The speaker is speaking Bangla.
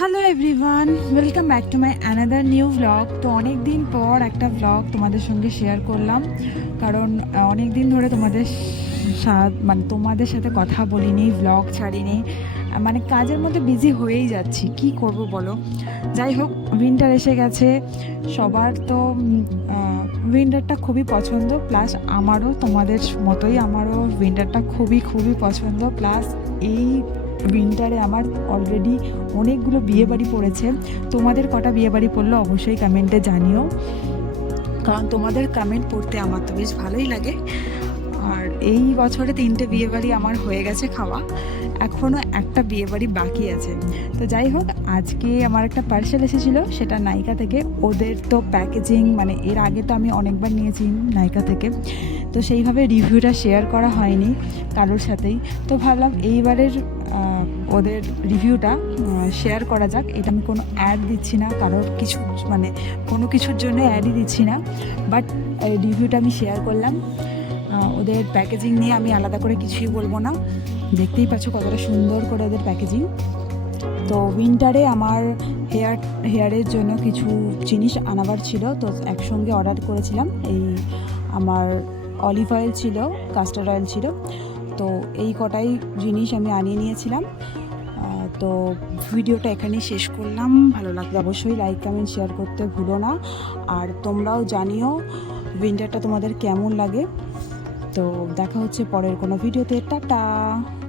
Hello everyone, welcome back to my another new blog. তো অনেক দিন পর একটা ব্লগ তোমাদের সঙ্গে শেয়ার করলাম, কারণ অনেক দিন ধরে তোমাদের সাথে কথা বলিনি, ব্লগ ছাড়িনি, মানে কাজের মধ্যে বিজি হয়েই যাচ্ছি, কি করব বলো। যাই হোক, উইন্টার এসে গেছে, সবার তো উইন্টারটা খুবই পছন্দ, প্লাস আমারও তোমাদের মতোই আমারও উইন্টারটা খুবই খুবই পছন্দ। প্লাস এই উইন্টারে আমার অলরেডি অনেকগুলো বিয়েবাড়ি পড়েছে। তোমাদের কটা বিয়েবাড়ি পড়লো অবশ্যই কমেন্টে জানিও, কারণ তোমাদের কমেন্ট পড়তে আমার তো বেশ ভালোই লাগে। আর এই বছরে 3টে বিয়েবাড়ি আমার হয়ে গেছে খাওয়া, এখনও একটা বিয়েবাড়ি বাকি আছে। তো যাই হোক, আজকে আমার একটা পার্সেল এসেছিলো, সেটা নাইকা থেকে। ওদের তো প্যাকেজিং, মানে এর আগে তো আমি অনেকবার নিয়েছি নাইকা থেকে, তো সেইভাবে রিভিউটা শেয়ার করা হয়নি কারোর সাথেই। তো ভাবলাম এইবারের ওদের রিভিউটা শেয়ার করা যাক। এটা আমি কোনো অ্যাড দিচ্ছি না, কারোর কিছু মানে কোনো কিছুর জন্য অ্যাডই দিচ্ছি না, বাট রিভিউটা আমি শেয়ার করলাম। ওদের প্যাকেজিং নিয়ে আমি আলাদা করে কিছুই বলবো না, দেখতেই পাচ্ছ কতটা সুন্দর করে ওদের প্যাকেজিং। তো উইন্টারে আমার হেয়ারের জন্য কিছু জিনিস আনাবার ছিল, তো একসঙ্গে অর্ডার করেছিলাম। এই আমার অলিভ অয়েল ছিল, কাস্টার্ড অয়েল ছিল, তো এই কটাই জিনিস আমি আনিয়ে নিয়েছিলাম। তো ভিডিওটা এখানেই শেষ করলাম। ভালো লাগলে অবশ্যই লাইক কমেন্ট শেয়ার করতে ভুলো না, আর তোমরাও জানিও উইন্টারটা তোমাদের কেমন লাগে। তো দেখা হচ্ছে পরের কোনো ভিডিওতে। টাটা।